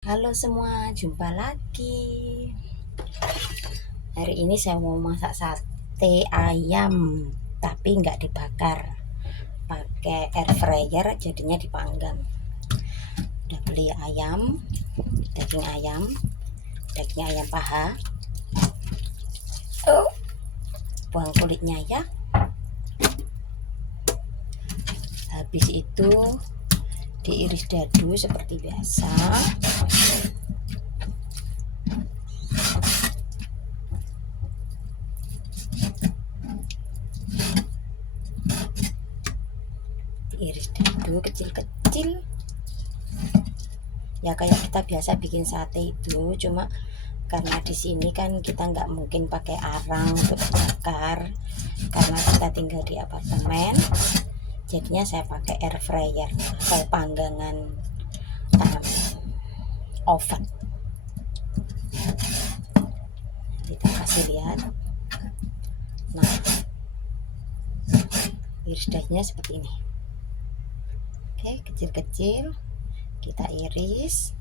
Halo semua, jumpa lagi. Hari ini saya mau masak sate ayam, tapi nggak dibakar, pakai air fryer, jadinya dipanggang. Udah beli ayam, daging ayam, daging ayam paha. Buang kulitnya ya. Habis itu diiris dadu seperti biasa. Diiris dadu kecil-kecil. Ya kayak kita biasa bikin sate itu, cuma karena di sini kan kita nggak mungkin pakai arang untuk bakar karena kita tinggal di apartemen, jadinya saya pakai air fryer atau panggangan oven. Kita kasih lihat. Nah, iris dagingnya seperti ini. Oke, kecil-kecil kita iris.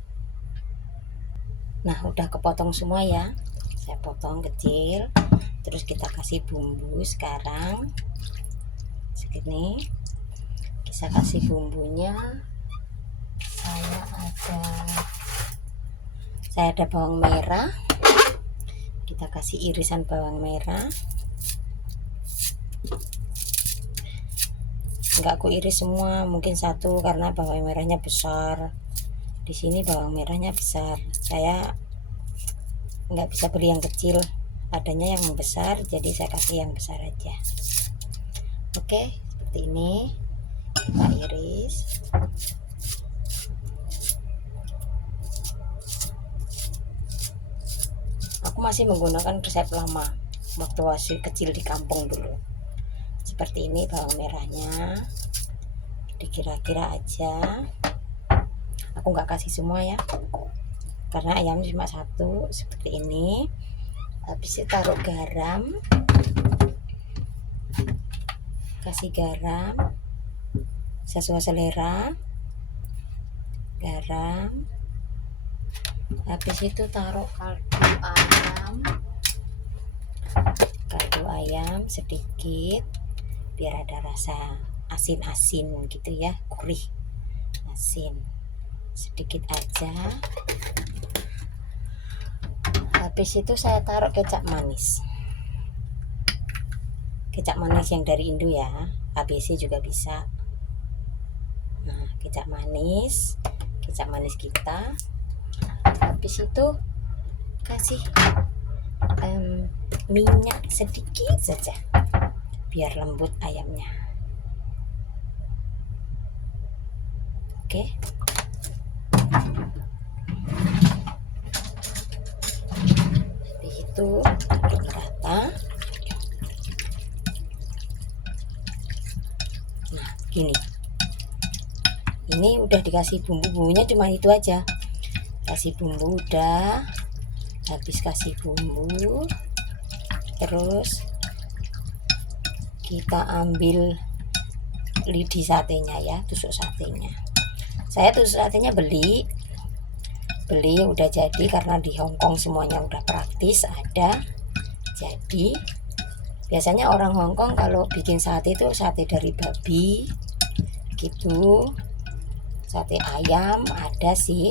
Nah, udah kepotong semua ya, saya potong kecil. Terus kita kasih bumbu sekarang segini. Kita kasih bumbunya. Saya ada bawang merah, kita kasih irisan bawang merah. Enggak aku iris semua, mungkin satu karena bawang merahnya besar. Di sini bawang merahnya besar, saya nggak bisa beli yang kecil, adanya yang besar, jadi saya kasih yang besar aja. Oke, seperti ini kita iris. Aku masih menggunakan resep lama waktu masih kecil di kampung dulu. Seperti ini bawang merahnya, dikira-kira aja. Aku nggak kasih semua ya, karena ayam cuma satu. Seperti ini. Habis itu taruh garam, kasih garam sesuai selera, garam. Habis itu taruh kaldu ayam sedikit biar ada rasa asin-asin gitu ya, gurih asin sedikit aja. Habis itu saya taruh kecap manis yang dari Indo ya, ABC juga bisa. Nah, kecap manis kita. Habis itu kasih minyak sedikit saja biar lembut ayamnya. Oke. Habis itu aduk rata. Nah, gini. Ini udah dikasih bumbu-bumbunya, cuma itu aja. Kasih bumbu udah. Habis kasih bumbu, terus kita ambil lidi satenya ya, tusuk satenya. Saya tusuk satenya beli udah jadi, karena di Hongkong semuanya udah praktis ada. Jadi biasanya orang Hongkong kalau bikin sate itu sate dari babi gitu, sate ayam ada sih.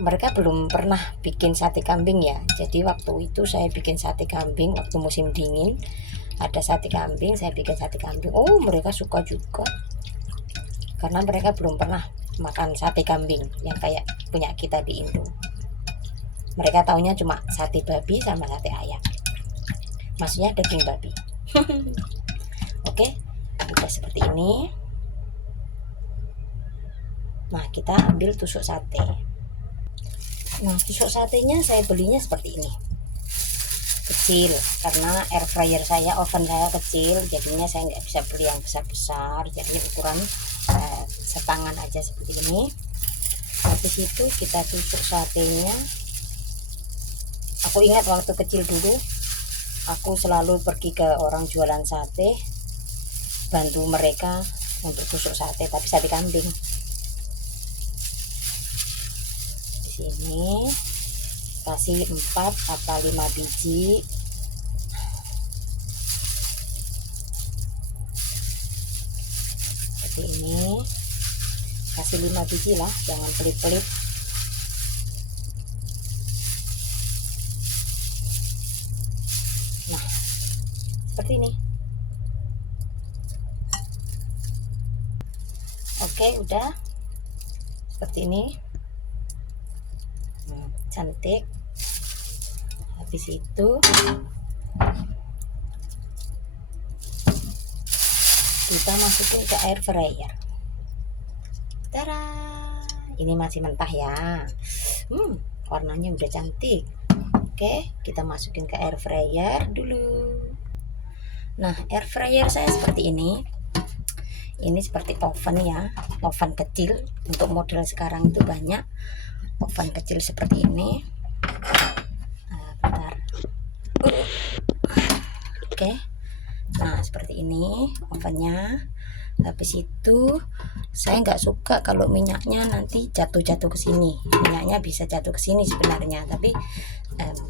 Mereka belum pernah bikin sate kambing ya, jadi waktu itu saya bikin sate kambing waktu musim dingin, ada sate kambing, saya bikin sate kambing. Oh, mereka suka juga karena mereka belum pernah makan sate kambing yang kayak punya kita di Indo. Mereka taunya cuma sate babi sama sate ayam, maksudnya daging babi. Oke, udah seperti ini. Nah, kita ambil tusuk sate. Nah, tusuk satenya saya belinya seperti ini, kecil, karena air fryer saya, oven saya kecil, jadinya saya nggak bisa beli yang besar-besar, jadi ukuran setangan aja seperti ini. Habis itu kita tusuk satenya. Aku ingat waktu kecil dulu aku selalu pergi ke orang jualan sate, bantu mereka untuk tusuk sate, tapi sate kambing. sini kasih 4 atau 5 biji. Seperti ini, kasih 5 biji lah, jangan pelit-pelit. Nah, seperti ini. Oke, udah seperti ini. Cantik. Habis itu kita masukin ke air fryer. Tada, ini masih mentah ya. Warnanya udah cantik. Oke, kita masukin ke air fryer dulu. Nah, air fryer saya seperti ini. Ini seperti oven ya, oven kecil. Untuk model sekarang itu banyak oven kecil seperti ini. Nah, bentar. Oke. Nah, seperti ini ovennya. Habis itu saya nggak suka kalau minyaknya nanti jatuh-jatuh ke sini. Minyaknya bisa jatuh ke sini sebenarnya, tapi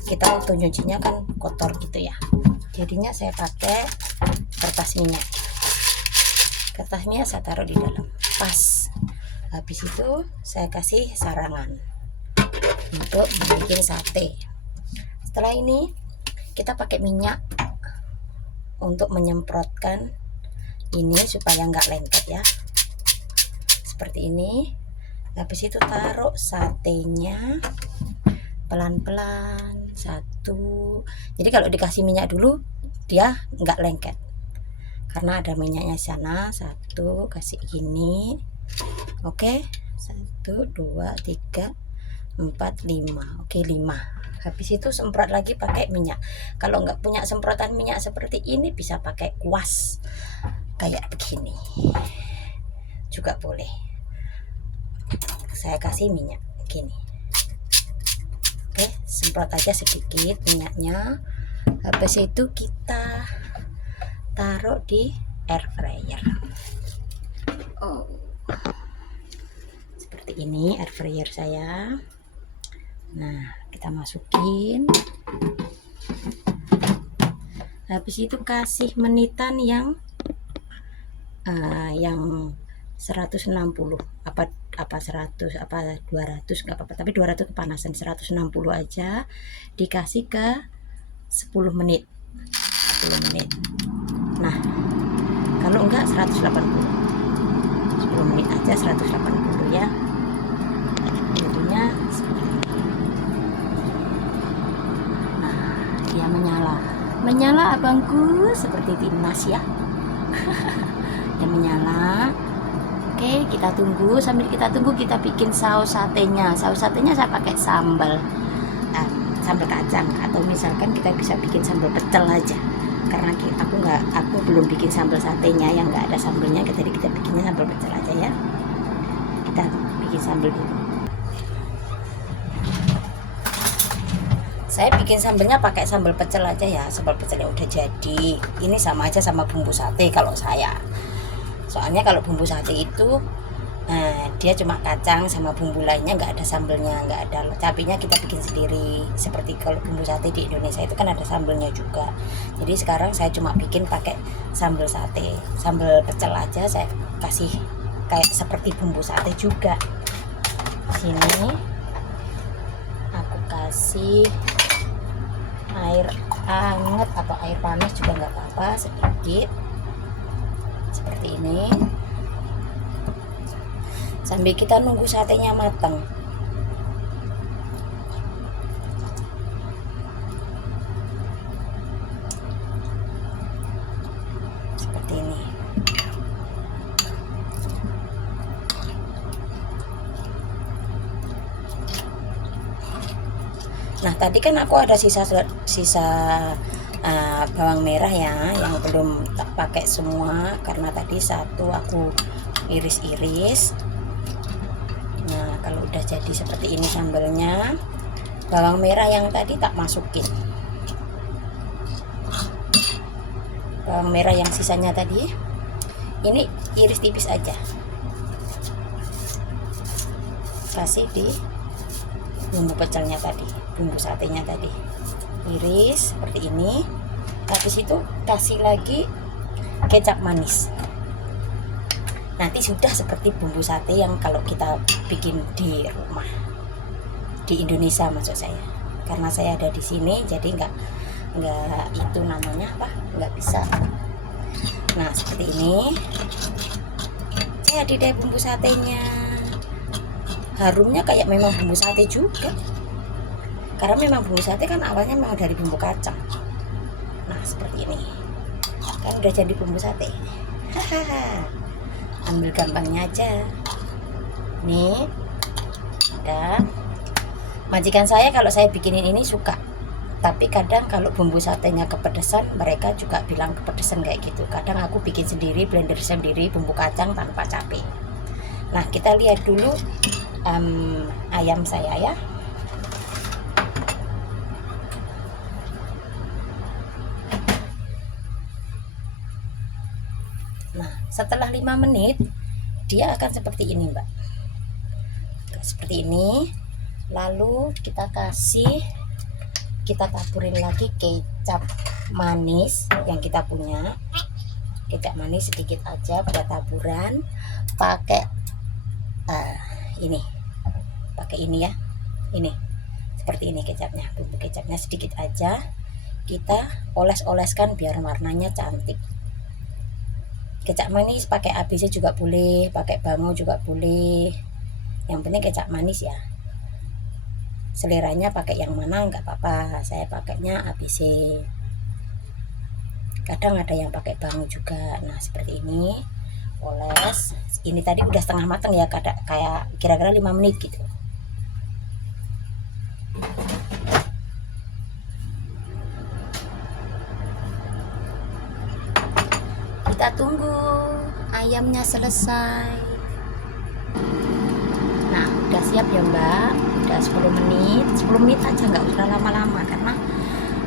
kita waktu nyucinya kan kotor gitu ya. Jadinya saya pakai kertas minyak. Kertasnya saya taruh di dalam, pas. Habis itu saya kasih sarangan untuk bikin sate. Setelah ini kita pakai minyak untuk menyemprotkan ini supaya nggak lengket ya, seperti ini. Habis itu taruh satenya pelan-pelan, satu. Jadi kalau dikasih minyak dulu dia nggak lengket karena ada minyaknya sana. Satu, kasih gini. Oke, 1, 2, 3, 4, 5. Oke, 5. Habis itu semprot lagi pakai minyak. Kalau nggak punya semprotan minyak seperti ini, bisa pakai kuas kayak begini juga boleh. Saya kasih minyak gini. Oke, semprot aja sedikit minyaknya. Habis itu kita taruh di air fryer. Seperti ini air fryer saya. Nah, kita masukin. Habis itu kasih menitan yang 160, apa 100, apa 200 nggak apa-apa, tapi 200 kepanasan. 160 aja, dikasih ke 10 menit. Nah, kalau enggak 180, 10 menit aja 180 ya. Jadinya nah, dia menyala abangku, seperti timnas ya. Dia menyala. Oke, kita tunggu. Sambil kita tunggu, kita bikin saus satenya. Saus satenya saya pakai sambal kacang, atau misalkan kita bisa bikin sambal pecel aja. Karena aku belum bikin sambal satenya yang nggak ada sambalnya, jadi kita bikinnya sambal pecel aja ya. Kita bikin sambal dulu. Saya bikin sambalnya pakai sambal pecel aja ya. Sambal pecelnya udah jadi. Ini sama aja sama bumbu sate kalau saya. Soalnya kalau bumbu sate itu dia cuma kacang sama bumbu lainnya, nggak ada sambelnya, nggak ada cabenya, kita bikin sendiri. Seperti kalau bumbu sate di Indonesia itu kan ada sambelnya juga. Jadi sekarang saya cuma bikin pakai sambal sate, sambal pecel aja. Saya kasih kayak seperti bumbu sate juga. Sini aku kasih air hangat atau air panas juga nggak apa-apa, sedikit seperti ini. Sambil kita nunggu satenya matang. Seperti ini. Nah, tadi kan aku ada sisa bawang merah ya, yang belum tak pakai semua karena tadi satu aku iris-iris. Nah, kalau udah jadi seperti ini sambalnya, bawang merah yang tadi tak masukin. Bawang merah yang sisanya tadi, ini iris tipis aja. Kasih di bumbu pecelnya tadi, bumbu satenya tadi, iris seperti ini. Habis itu kasih lagi kecap manis. Nanti sudah seperti bumbu sate yang kalau kita bikin di rumah, di Indonesia maksud saya. Karena saya ada di sini, jadi nggak itu namanya apa, nggak bisa. Nah seperti ini jadi deh bumbu satenya. Harumnya kayak memang bumbu sate juga, karena memang bumbu sate kan awalnya memang dari bumbu kacang. Nah seperti ini kan udah jadi bumbu sate. Hahaha, ambil gampangnya aja nih. Dan majikan saya kalau saya bikinin ini suka, tapi kadang kalau bumbu satenya kepedesan, mereka juga bilang kepedesan kayak gitu. Kadang aku bikin sendiri, blender sendiri bumbu kacang tanpa cabai. Nah kita lihat dulu ayam saya ya. Nah setelah 5 menit dia akan seperti ini mbak, seperti ini. Lalu kita taburin lagi kecap manis yang kita punya. Kecap manis sedikit aja buat taburan. Pakai ini ya, ini seperti ini kecapnya, bumbu kecapnya sedikit aja. Kita oles-oleskan biar warnanya cantik. Kecap manis pakai ABC juga boleh, pakai bango juga boleh, yang penting kecap manis ya. Seleranya pakai yang mana nggak apa-apa, saya pakainya ABC. Kadang ada yang pakai bango juga. Nah seperti ini, oles. Ini tadi udah setengah matang ya, kayak kira-kira 5 menit gitu. Kita tunggu ayamnya selesai. Nah udah siap ya mbak, udah 10 menit aja, nggak usah lama-lama, karena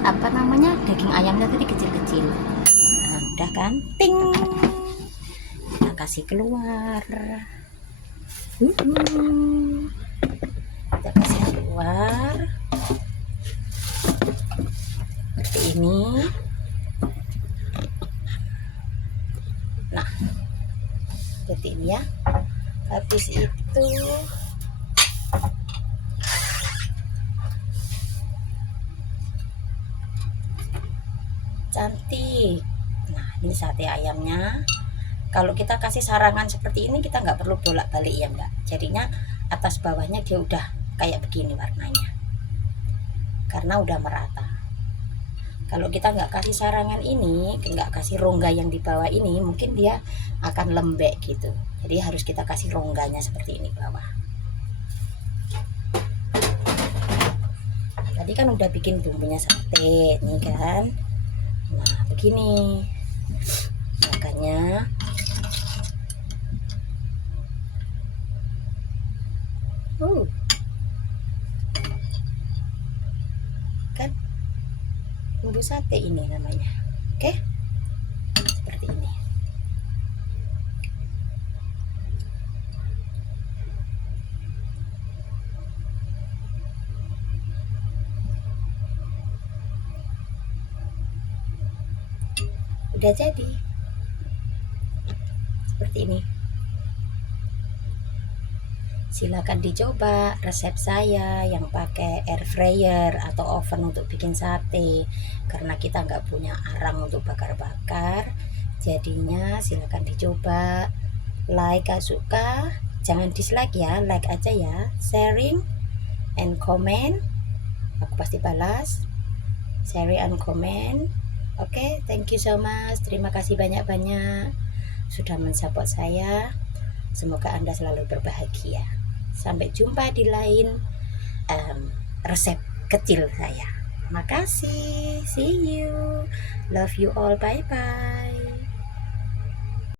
apa namanya, daging ayamnya tadi kecil-kecil. Nah udah kan, ting, kita kasih keluar. Kita kasih keluar seperti ini. Nah seperti ini ya. Habis itu cantik. Nah ini sate ayamnya. Kalau kita kasih sarangan seperti ini, kita nggak perlu bolak-balik ya mbak, jadinya atas bawahnya dia udah kayak begini warnanya, karena udah merata. Kalau kita nggak kasih sarangan ini, nggak kasih rongga yang di bawah ini, mungkin dia akan lembek gitu. Jadi harus kita kasih rongganya seperti ini bawah. Tadi kan udah bikin bumbunya sate nih kan. Nah begini, makanya kan bumbu sate ini namanya. Oke, seperti ini. Udah jadi seperti ini. Silakan dicoba resep saya yang pakai air fryer atau oven untuk bikin sate, karena kita nggak punya arang untuk bakar-bakar. Jadinya silakan dicoba. Like kalau suka, jangan dislike ya, like aja ya. Sharing and comment, aku pasti balas. Sharing and comment. Oke, thank you so much. Terima kasih banyak-banyak sudah mensupport saya. Semoga Anda selalu berbahagia. Sampai jumpa di lain resep kecil saya. Makasih. See you. Love you all. Bye bye.